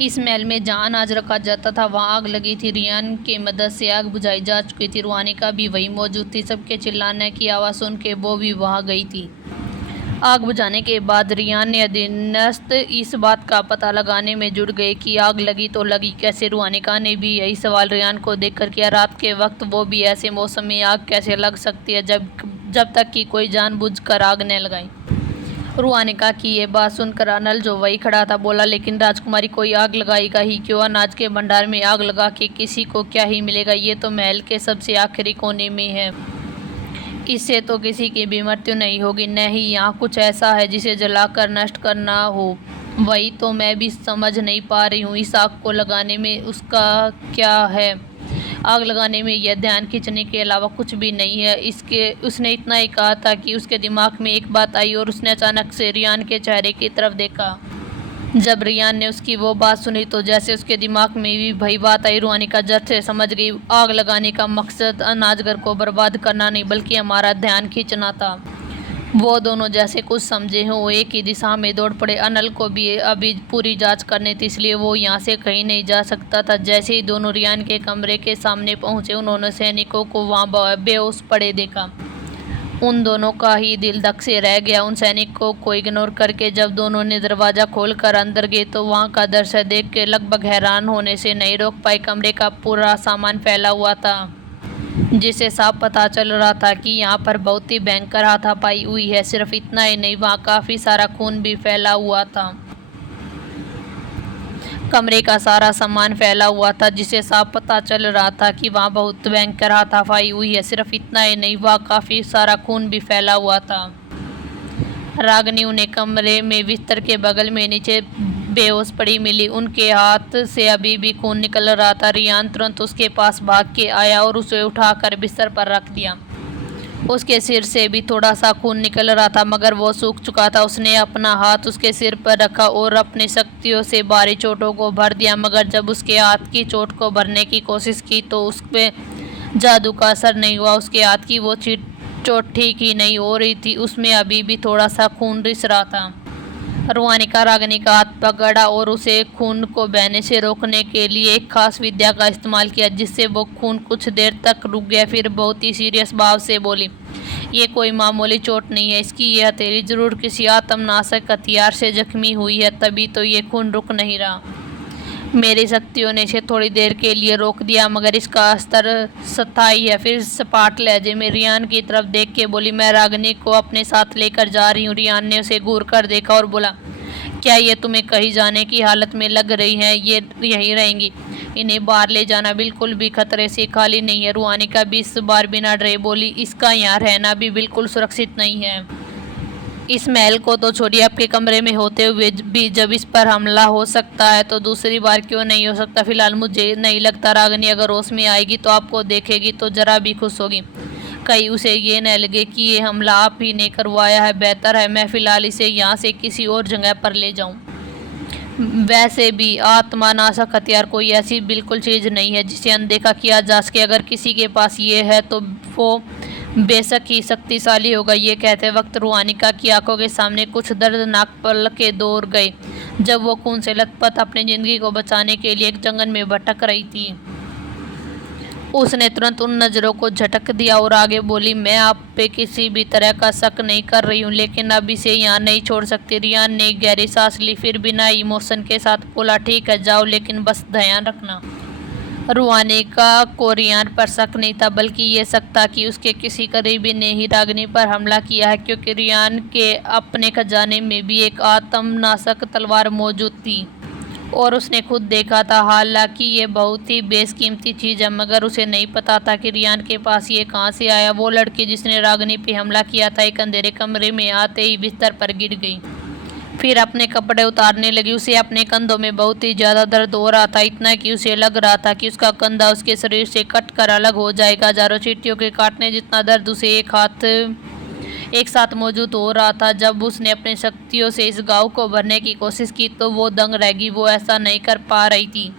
इस महल में जहाँ अनाज रखा जाता था वहाँ आग लगी थी। रियान की मदद से आग बुझाई जा चुकी थी। रूहानिका भी वहीं मौजूद थी। सबके चिल्लाने की आवाज़ सुन के वो भी वहाँ गई थी। आग बुझाने के बाद रियान ने अधीनस्थ इस बात का पता लगाने में जुट गए कि आग लगी तो लगी कैसे। रूहानिका ने भी यही सवाल रियान को देखकर किया। रात के वक्त वो भी ऐसे मौसम में आग कैसे लग सकती है जब तक कि कोई जानबूझकर आग न लगाए। रूहानिका की ये बात सुनकर अनल जो वही खड़ा था बोला, लेकिन राजकुमारी कोई आग लगाएगा ही क्यों? अनाज के भंडार में आग लगा के किसी को क्या ही मिलेगा? ये तो महल के सबसे आखिरी कोने में है। इससे तो किसी की भी मृत्यु नहीं होगी। न ही यहाँ कुछ ऐसा है जिसे जलाकर नष्ट करना हो। वही तो मैं भी समझ नहीं पा रही हूँ। इस आग को लगाने में उसका क्या है? आग लगाने में यह ध्यान खींचने के अलावा कुछ भी नहीं है। उसने इतना ही कहा था कि उसके दिमाग में एक बात आई और उसने अचानक से रियान के चेहरे की तरफ देखा। जब रियान ने उसकी वो बात सुनी तो जैसे उसके दिमाग में भी वही बात आई। रूहानिका झट से समझ गई, आग लगाने का मकसद अनाजगर को बर्बाद करना नहीं बल्कि हमारा ध्यान खींचना था। वो दोनों जैसे कुछ समझे हों एक ही दिशा में दौड़ पड़े। अनल को भी अभी पूरी जांच करनी थी, इसलिए वो यहाँ से कहीं नहीं जा सकता था। जैसे ही दोनों रियान के कमरे के सामने पहुंचे उन्होंने सैनिकों को वहाँ बेहोश पड़े देखा। उन दोनों का ही दिल धक से रह गया। उन सैनिकों को इग्नोर करके जब दोनों ने दरवाज़ा खोलकर अंदर गए तो वहाँ का दृश्य देख के लगभग हैरान होने से नहीं रोक पाए। कमरे का पूरा सामान फैला हुआ था जिसे साफ पता चल रहा था कि यहाँ पर बहुत ही भयंकर हाथापाई हुई है। सिर्फ इतना ही नहीं, वहाँ काफ़ी सारा खून भी फैला हुआ था। कमरे का सारा सामान फैला हुआ था जिसे साफ पता चल रहा था कि वहाँ बहुत भयंकर हाथापाई हुई है। सिर्फ इतना ही नहीं, वहाँ काफ़ी सारा खून भी फैला हुआ था। रागिनी उन्हें कमरे में बिस्तर के बगल में नीचे बेहोश पड़ी मिली। उनके हाथ से अभी भी खून निकल रहा था। रियान तुरंत उसके पास भाग के आया और उसे उठाकर बिस्तर पर रख दिया। उसके सिर से भी थोड़ा सा खून निकल रहा था मगर वो सूख चुका था। उसने अपना हाथ उसके सिर पर रखा और अपनी शक्तियों से बाहरी चोटों को भर दिया, मगर जब उसके हाथ की चोट को भरने की कोशिश की तो उस पर जादू का असर नहीं हुआ। उसके हाथ की वो चोट ठीक ही नहीं हो रही थी, उसमें अभी भी थोड़ा सा खून रिस रहा था। रूहानिका रागिनी का हाथ पकड़ा और उसे खून को बहने से रोकने के लिए एक खास विद्या का इस्तेमाल किया जिससे वो खून कुछ देर तक रुक गया। फिर बहुत ही सीरियस भाव से बोली, ये कोई मामूली चोट नहीं है। इसकी यह हथेली जरूर किसी आत्मनाशक हथियार से जख्मी हुई है, तभी तो ये खून रुक नहीं रहा। मेरी शक्तियों ने इसे थोड़ी देर के लिए रोक दिया मगर इसका स्तर स्थायी है। फिर सपाट लहजे में रियान की तरफ देख के बोली, मैं रागिनी को अपने साथ लेकर जा रही हूँ। रियान ने उसे घूर कर देखा और बोला, क्या ये तुम्हें कहीं जाने की हालत में लग रही है? ये यहीं रहेंगी, इन्हें बाहर ले जाना बिल्कुल भी खतरे से खाली नहीं है। रूहानिका भी इस बार बिना डरे बोली, इसका यहाँ रहना भी बिल्कुल सुरक्षित नहीं है। इस महल को तो छोड़िए, आपके कमरे में होते हुए भी जब इस पर हमला हो सकता है तो दूसरी बार क्यों नहीं हो सकता? फिलहाल मुझे नहीं लगता रागिनी अगर होश में आएगी तो आपको देखेगी तो जरा भी खुश होगी। कहीं उसे ये न लगे कि ये हमला आप ही ने करवाया है। बेहतर है मैं फ़िलहाल इसे यहाँ से किसी और जगह पर ले जाऊँ। वैसे भी आत्मनाशक हथियार कोई ऐसी बिल्कुल चीज़ नहीं है जिसे अनदेखा किया जा सके। अगर किसी के पास ये है तो वो बेशक ही शक्तिशाली होगा। ये कहते वक्त रूहानिका की आंखों के सामने कुछ दर्दनाक पल के दौर गए जब वो खून से लथपथ अपनी ज़िंदगी को बचाने के लिए एक जंगल में भटक रही थी। उसने तुरंत उन नज़रों को झटक दिया और आगे बोली, मैं आप पे किसी भी तरह का शक नहीं कर रही हूँ लेकिन अब इसे यहाँ नहीं छोड़ सकती। रियान ने गहरी सांस ली, फिर बिना इमोशन के साथ बोला, ठीक है जाओ, लेकिन बस ध्यान रखना। रूहानिका को रियान पर शक नहीं था बल्कि ये शक था कि उसके किसी करीबी ने ही रागिनी पर हमला किया है, क्योंकि रियान के अपने खजाने में भी एक आत्मनाशक तलवार मौजूद थी और उसने खुद देखा था। हालांकि ये बहुत ही बेशकीमती चीज़ है मगर उसे नहीं पता था कि रियान के पास ये कहाँ से आया। वो लड़की जिसने रागिनी पे हमला किया था एक अंधेरे कमरे में आते ही बिस्तर पर गिर गई, फिर अपने कपड़े उतारने लगी। उसे अपने कंधों में बहुत ही ज़्यादा दर्द हो रहा था, इतना कि उसे लग रहा था कि उसका कंधा उसके शरीर से कट कर अलग हो जाएगा। हजारों चींटियों के काटने जितना दर्द उसे एक साथ मौजूद हो रहा था। जब उसने अपनी शक्तियों से इस घाव को भरने की कोशिश की तो वो दंग रह गई। वो ऐसा नहीं कर पा रही थी,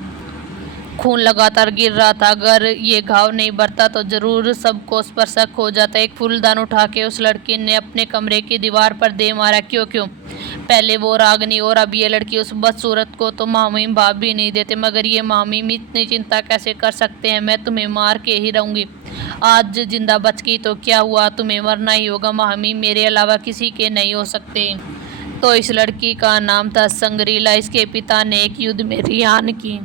खून लगातार गिर रहा था। अगर ये घाव नहीं भरता तो जरूर सबको उस पर शक हो जाता। एक फूलदान उठा के उस लड़की ने अपने कमरे की दीवार पर दे मारा। क्यों पहले वो रागनी और अब ये लड़की उस बदसूरत को तो मामीम भाप भी नहीं देते, मगर ये मामीम इतनी चिंता कैसे कर सकते हैं। मैं तुम्हें मार के ही रहूँगी। आज जिंदा बच गई तो क्या हुआ, तुम्हें मरना ही होगा मामीम, मेरे अलावा किसी के नहीं हो सकते। तो इस लड़की का नाम था संगरीला। इसके पिता ने एक युद्ध में रियान की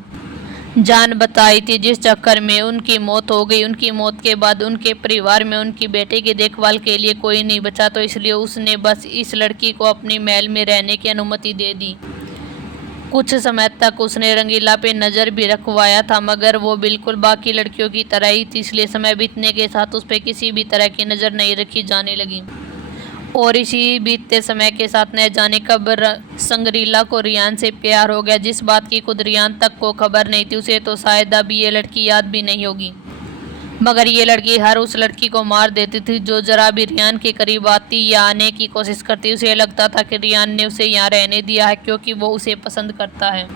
जान बताई थी, जिस चक्कर में उनकी मौत हो गई। उनकी मौत के बाद उनके परिवार में उनकी बेटे की देखभाल के लिए कोई नहीं बचा, तो इसलिए उसने बस इस लड़की को अपनी महल में रहने की अनुमति दे दी। कुछ समय तक उसने रंगीला पे नज़र भी रखवाया था, मगर वो बिल्कुल बाकी लड़कियों की तरह ही थी, इसलिए समय बीतने के साथ उस पर किसी भी तरह की नज़र नहीं रखी जाने लगी। और इसी बीतते समय के साथ न जाने कब संगरीला को रियान से प्यार हो गया, जिस बात की खुद रियान तक को खबर नहीं थी। उसे तो शायद अब ये लड़की याद भी नहीं होगी, मगर ये लड़की हर उस लड़की को मार देती थी जो जरा भी रियान के करीब आती या आने की कोशिश करती। उसे लगता था कि रियान ने उसे यहाँ रहने दिया है क्योंकि वो उसे पसंद करता है।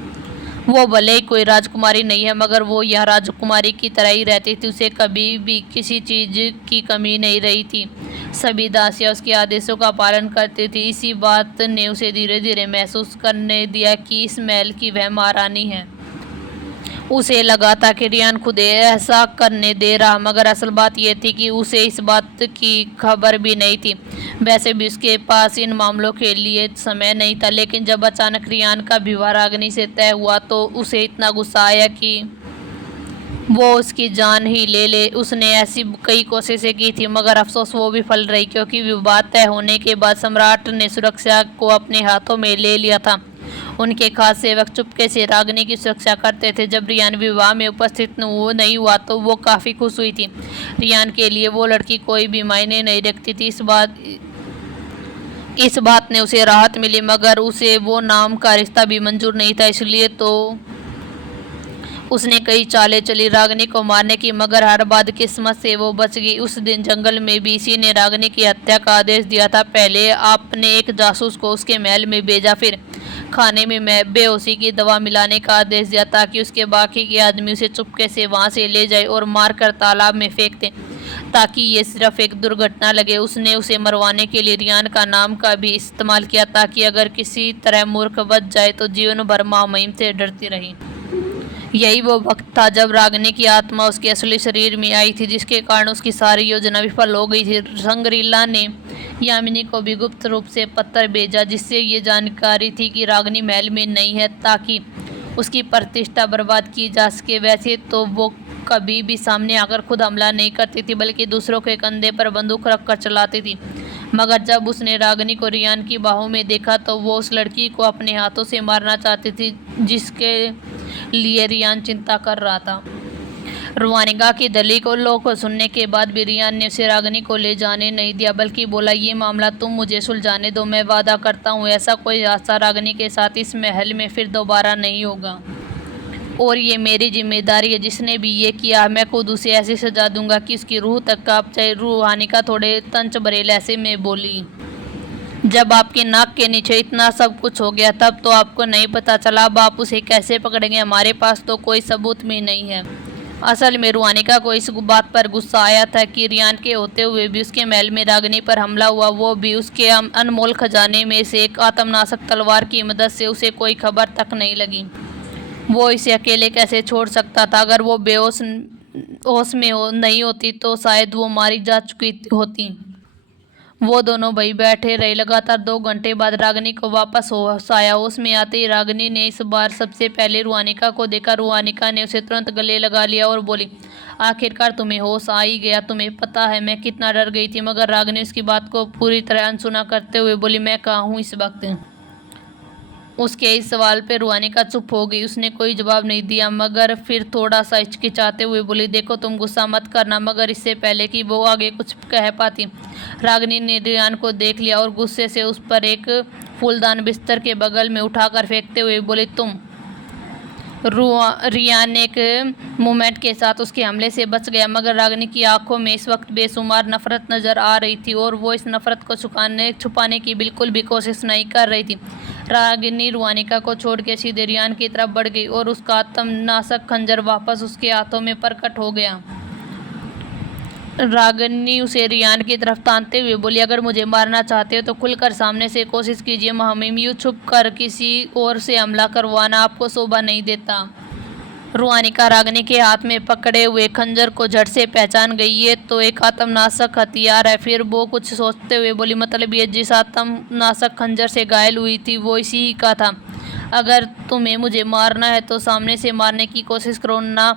वो भले ही कोई राजकुमारी नहीं है, मगर वो यह राजकुमारी की तरह ही रहती थी। उसे कभी भी किसी चीज़ की कमी नहीं रही थी। सभी दासियाँ उसके आदेशों का पालन करती थी। इसी बात ने उसे धीरे धीरे महसूस करने दिया कि इस महल की वह महारानी है। उसे लगा था कि रियान खुद ऐसा करने दे रहा, मगर असल बात यह थी कि उसे इस बात की खबर भी नहीं थी। वैसे भी उसके पास इन मामलों के लिए समय नहीं था, लेकिन जब अचानक रियान का विवाह रागनी से तय हुआ तो उसे इतना गुस्सा आया कि वो उसकी जान ही ले। उसने ऐसी कई कोशिशें की थी, मगर अफसोस वो विफल रही, क्योंकि विवाह तय होने के बाद सम्राट ने सुरक्षा को अपने हाथों में ले लिया था। उनके खास सेवक चुपके से रागनी की सुरक्षा करते थे। जब रियान विवाह में उपस्थित नहीं हुआ तो वो काफ़ी खुश हुई थी। रियान के लिए वो लड़की कोई भी मायने नहीं रखती थी। इस बात ने उसे राहत मिली, मगर उसे वो नाम का रिश्ता भी मंजूर नहीं था, इसलिए तो उसने कई चालें चली रागनी को मारने की, मगर हर बार किस्मत से वो बच गई। उस दिन जंगल में भी इसी ने रागनी की हत्या का आदेश दिया था। पहले आपने एक जासूस को उसके महल में भेजा, फिर खाने में बेहोशी की दवा मिलाने का आदेश दिया ताकि उसके बाकी के आदमी उसे चुपके से वहाँ से ले जाए और मारकर तालाब में फेंक दें, ताकि ये सिर्फ एक दुर्घटना लगे। उसने उसे मरवाने के लिए रियान का नाम का भी इस्तेमाल किया, ताकि अगर किसी तरह मूर्ख बच जाए तो जीवन भर मामूम से डरती रही। यही वो वक्त था जब रागनी की आत्मा उसके असली शरीर में आई थी, जिसके कारण उसकी सारी योजना विफल हो गई थी। संगरीला ने यामिनी को भी गुप्त रूप से पत्र भेजा, जिससे ये जानकारी थी कि रागनी महल में नहीं है, ताकि उसकी प्रतिष्ठा बर्बाद की जा सके। वैसे तो वो कभी भी सामने आकर खुद हमला नहीं करती थी, बल्कि दूसरों के कंधे पर बंदूक रखकर चलाती थी, मगर जब उसने रागनी को रियान की बाहों में देखा तो वो उस लड़की को अपने हाथों से मारना चाहती थी, जिसके लिए रियान चिंता कर रहा था। रुवानिगा की दलील को सुनने के बाद भी रियान ने उसे रागनी को ले जाने नहीं दिया, बल्कि बोला, ये मामला तुम मुझे सुलझाने दो। मैं वादा करता हूँ ऐसा कोई हादसा रागनी के साथ इस महल में फिर दोबारा नहीं होगा, और ये मेरी जिम्मेदारी है। जिसने भी ये किया मैं खुद उसे ऐसी सजा दूंगा कि उसकी रूह तक कांप जाए। रुहानिका थोड़े तंच भरे लहजे में बोली, जब आपके नाक के नीचे इतना सब कुछ हो गया तब तो आपको नहीं पता चला, अब आप उसे कैसे पकड़ेंगे? हमारे पास तो कोई सबूत भी नहीं है। असल में रुहानिका को इस बात पर गुस्सा आया था कि रियान के होते हुए भी उसके महल में रागनी पर हमला हुआ, वो भी उसके अनमोल खजाने में से एक आत्मनाशक तलवार की मदद से। उसे कोई खबर तक नहीं लगी। वो इसे अकेले कैसे छोड़ सकता था? अगर वो बेहोश में नहीं होती तो शायद वो मारी जा चुकी होती। वो दोनों भाई बैठे रहे। लगातार 2 घंटे बाद रागनी को वापस होश आया। होश में आते ही रागनी ने इस बार सबसे पहले रुहानिका को देखा। रुहानिका ने उसे तुरंत गले लगा लिया और बोली, आखिरकार तुम्हें होश आ ही गया। तुम्हें पता है मैं कितना डर गई थी। मगर रागनी उसकी बात को पूरी तरह अनसुना करते हुए बोली, मैं कहाँ हूँ इस वक्त? उसके इस सवाल पर रुहानिका चुप हो गई। उसने कोई जवाब नहीं दिया, मगर फिर थोड़ा सा हिचकिचाते हुए बोली, देखो तुम गुस्सा मत करना। मगर इससे पहले कि वो आगे कुछ कह पाती, रागनी ने रियान को देख लिया और गुस्से से उस पर एक फूलदान बिस्तर के बगल में उठाकर फेंकते हुए बोली, तुम? रियान एक मूवमेंट के साथ उसके हमले से बच गया, मगर रागनी की आंखों में इस वक्त बेशुमार नफरत नजर आ रही थी और वो इस नफरत को छुपाने की बिल्कुल भी कोशिश नहीं कर रही थी। रागिनी रुहानिका को छोड़ के सीधे रियान की तरफ बढ़ गई और उसका आत्मनाशक खंजर वापस उसके हाथों में प्रकट हो गया। रागिनी उसे रियान की तरफ तानते हुए बोली, अगर मुझे मारना चाहते हो तो खुलकर सामने से कोशिश कीजिए महामिम, यूँ छुप कर किसी और से हमला करवाना आपको शोभा नहीं देता। रुआनिका रागिनी के हाथ में पकड़े हुए खंजर को झट से पहचान गई। ये तो एक आत्मनाशक हथियार है। फिर वो कुछ सोचते हुए बोली, मतलब ये जिस आत्मनाशक खंजर से घायल हुई थी वो इसी का था। अगर तुम्हें मुझे मारना है तो सामने से मारने की कोशिश करो ना,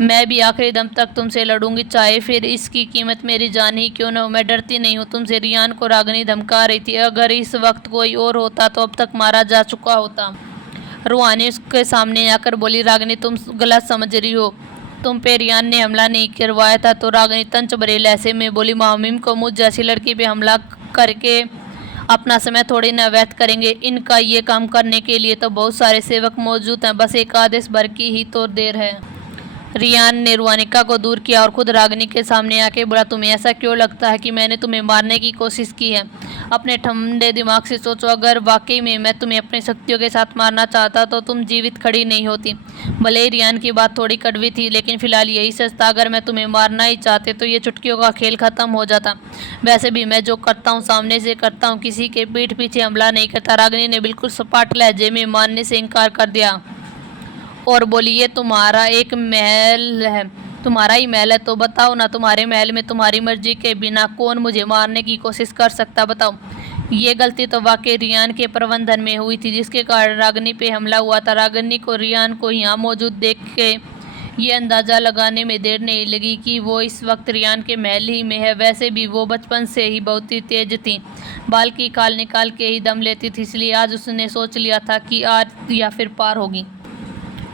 मैं भी आखिरी दम तक तुमसे लड़ूंगी, चाहे फिर इसकी कीमत मेरी जान ही क्यों न हो। मैं डरती नहीं हूँ तुमसे। रियान को रागिनी धमका रही थी। अगर इस वक्त कोई और होता तो अब तक मारा जा चुका होता। रुहानी उसके सामने आकर बोली, रागिनी तुम गलत समझ रही हो, तुम पे रियान ने हमला नहीं करवाया था। तो रागिनी तंच भरे लहजे में बोली, मामिम को मुझ जैसी लड़की पे हमला करके अपना समय थोड़ी न व्यर्थ करेंगे। इनका ये काम करने के लिए तो बहुत सारे सेवक मौजूद हैं, बस एक आदेश भर की ही तो देर है। रियान ने रुआनिका को दूर किया और खुद रागिनी के सामने आके बोला, तुम्हें ऐसा क्यों लगता है कि मैंने तुम्हें मारने की कोशिश की है? अपने ठंडे दिमाग से सोचो, अगर वाकई में मैं तुम्हें अपनी शक्तियों के साथ मारना चाहता तो तुम जीवित खड़ी नहीं होती। भले ही रियान की बात थोड़ी कड़वी थी, लेकिन फिलहाल यही सच था। अगर मैं तुम्हें मारना ही चाहते तो ये चुटकियों का खेल खत्म हो जाता। वैसे भी मैं जो करता हूँ सामने से करता हूँ, किसी के पीठ पीछे हमला नहीं करता। रागिनी ने बिल्कुल सपाट लहजे में मानने से इनकार कर दिया और बोली, ये तुम्हारा एक महल है, तुम्हारा ही महल है तो बताओ ना, तुम्हारे महल में तुम्हारी मर्जी के बिना कौन मुझे मारने की कोशिश कर सकता, बताओ। ये गलती तो वाकई रियान के प्रबंधन में हुई थी, जिसके कारण रागिनी पे हमला हुआ था। रागिनी को रियान को यहाँ मौजूद देख के ये अंदाज़ा लगाने में देर नहीं लगी कि वो इस वक्त रियान के महल ही में है। वैसे भी वो बचपन से ही बहुत ही तेज थी, बाल की खाल निकाल के ही दम लेती थी, इसलिए आज उसने सोच लिया था कि आज या फिर पार होगी।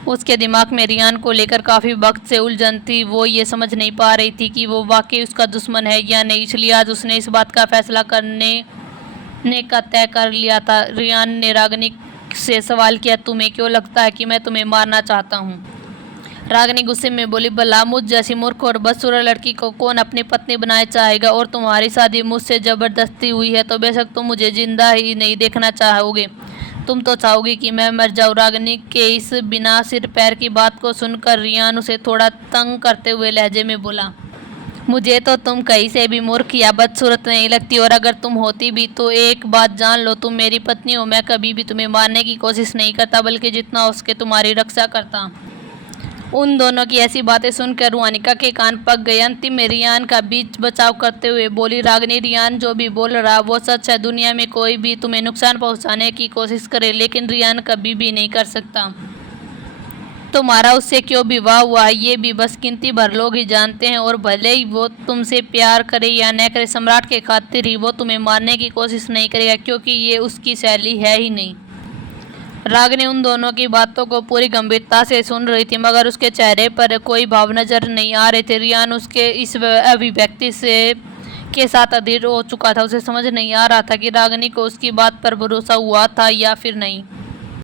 उसके दिमाग में रियान को लेकर काफ़ी वक्त से उलझन थी। वो ये समझ नहीं पा रही थी कि वो वाकई उसका दुश्मन है या नहीं, इसलिए आज उसने इस बात का फैसला करने का तय कर लिया था। रियान ने रागिनी से सवाल किया, तुम्हें क्यों लगता है कि मैं तुम्हें मारना चाहता हूँ? रागिनी गुस्से में बोली, भला मुझ जैसी मूर्ख और बदसूरत लड़की को कौन अपनी पत्नी बनाए चाहेगा? और तुम्हारी शादी मुझसे ज़बरदस्ती हुई है तो बेशक तुम मुझे जिंदा ही नहीं देखना चाहोगे, तुम तो चाहोगी कि मैं मर जाऊँ। रागिनी के इस बिना सिर पैर की बात को सुनकर रियान उसे थोड़ा तंग करते हुए लहजे में बोला, मुझे तो तुम कहीं से भी मूर्ख या बदसूरत नहीं लगती, और अगर तुम होती भी तो एक बात जान लो, तुम मेरी पत्नी हो। मैं कभी भी तुम्हें मारने की कोशिश नहीं करता, बल्कि जितना हो सके तुम्हारी रक्षा करता। उन दोनों की ऐसी बातें सुनकर रुआनिका के कान पक गए। अंतिम में रियान का बीच बचाव करते हुए बोली, रागिनी रियान जो भी बोल रहा वो सच है। दुनिया में कोई भी तुम्हें नुकसान पहुंचाने की कोशिश करे, लेकिन रियान कभी भी नहीं कर सकता। तुम्हारा उससे क्यों विवाह हुआ ये भी बस गिनती भर लोग ही जानते हैं, और भले ही वो तुमसे प्यार करे या न करे, सम्राट के खातिर ही वो तुम्हें मारने की कोशिश नहीं करेगा, क्योंकि ये उसकी शैली है ही नहीं। रागिनी उन दोनों की बातों को पूरी गंभीरता से सुन रही थी, मगर उसके चेहरे पर कोई भाव नजर नहीं आ रहे थे। रियान उसके इस अभिव्यक्ति से के साथ अधीर हो चुका था। उसे समझ नहीं आ रहा था कि रागिनी को उसकी बात पर भरोसा हुआ था या फिर नहीं।